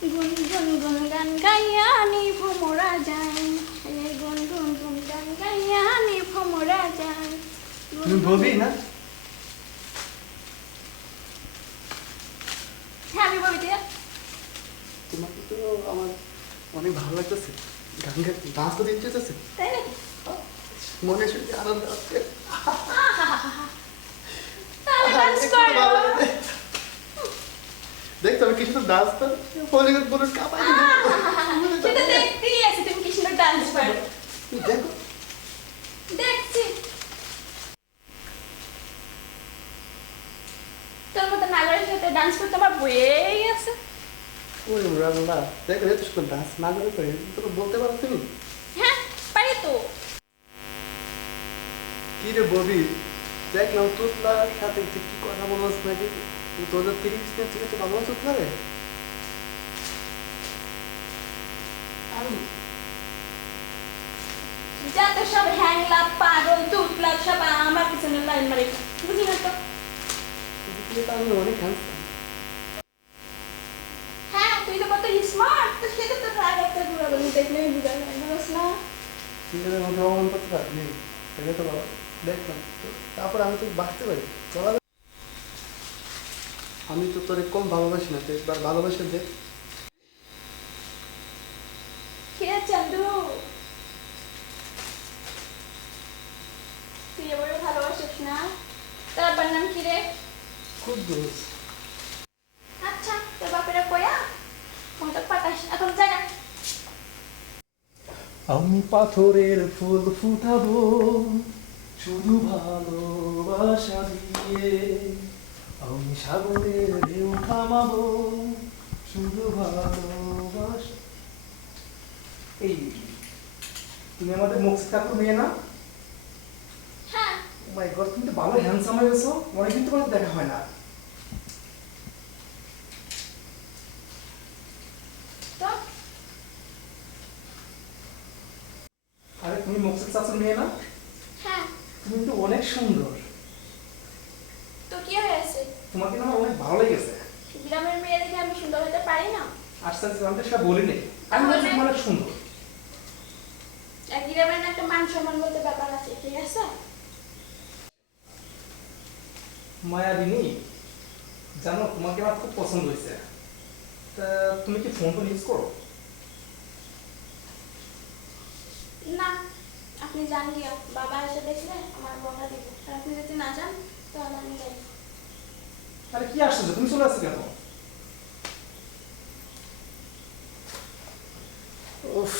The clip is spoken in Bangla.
গুনগুন গুন গান গাইয়া নিভ মোরা যায়, গুনগুন গুন গান গাইয়া নিভ মোরা যায়। তুমি ববি না? হ্যাঁ আমি ববিতে। তোমাকে তো আমার অনেক ভালো লাগতেছে, গান গাইতে ডান্স করতে ইচ্ছে হচ্ছে। তাই নাকি? মনে শুনে আনন্দ হচ্ছে। তাহলে ডান্স একটু করো। ভালো লাগে। দেখতো আমি কি সুন্দর ডান্স করি, বলিউড বলুন কাঁপাই সেটা দেখতেই আছে তুমি কি সুন্দর ডান্স পারো। দেখো। দেখছি তোর মতো নাগরের সাথে ডান্স করতে আমার বইয়েই আছে। ওই রান্না দেখো এত সুন্দর ডান্স না করে পারি, তোকে বলতে পারো তুমি? হ্যাঁ পারি তো। কি রে ববি, দেখলাম তোতলার সাথে তুই কি কথা বলছ নাকি? তোদের 30 দিন থেকে তো ভালো তোতলা রে। আমি যত সব হ্যাংলা পাগল তুতলা সব আমার পিছনে লাইন মারে, বুঝি না তো। দেখলে তো আমি অনেক হ্যান্ডসাম। হ্যাঁ তুই তো কত স্মার্ট, তো সেটা তো রাগ একটা ঘুরা বলি দেখলেই বুঝা যায়, বুঝছ না? নিজেদের মধ্যে অমন করতে পারি নেই, সেটা তো দেখলাম তো। তারপর আমি তো বাঁচতে পারি, বলা যায়। আমি তো তোরে কম ভালোবাসি না, তুই একবার ভালোবাসে দেখ। কিরে চান্দু, তুই এবারে ভালোবাসিস না? তোর আব্বার নাম কি রে? খুব দোষ। আচ্ছা তোর বাপেরা কয়া ফোনটা পাঠাস এখন জায়গা। আমি পাথরের ফুল ফুটাবো শুধু ভালোবাসা দিয়ে, আমি সাগরের ঢেউ থামাবো শুধু ভালোবাসা। এই তুমি আমাদের মুক্তি ঠাকুর মেয়ে না? হ্যাঁ মাই গড, তুমি তো ভালো হ্যান্ডসাম হয়ে গেছো, অনেকদিন তোমার সাথে দেখা হয় না। তো আরে তুমি মুক্তি চাচুর মেয়ে না? হ্যাঁ তুমি কিন্তু অনেক সুন্দর, তো কি হয়েছে? তোমাকে না আমার অনেক ভালো লেগেছে। গ্রামের মেয়ে দেখে আমি সুন্দর হতে পারি না? আস্তে আস্তে আমি তো সেটা বলি নাই, আমি বলছি তুমি অনেক সুন্দর। এক গ্রামের একটা মান সম্মান বলতে ব্যাপার আছে, ঠিক আছে? মায়াবিনী, জানো তোমাকে আমার খুব পছন্দ হয়েছে। তা তুমি কি ফোন টোন ইউজ করো? না আপনি জান গিয়া, বাবা এসে দেখলে আমার বকা দিব, আর আপনি যদি না যান তাহলে আমি যাই। আরে কি আসছো, তুমি চলে আসছো কেন? উফ।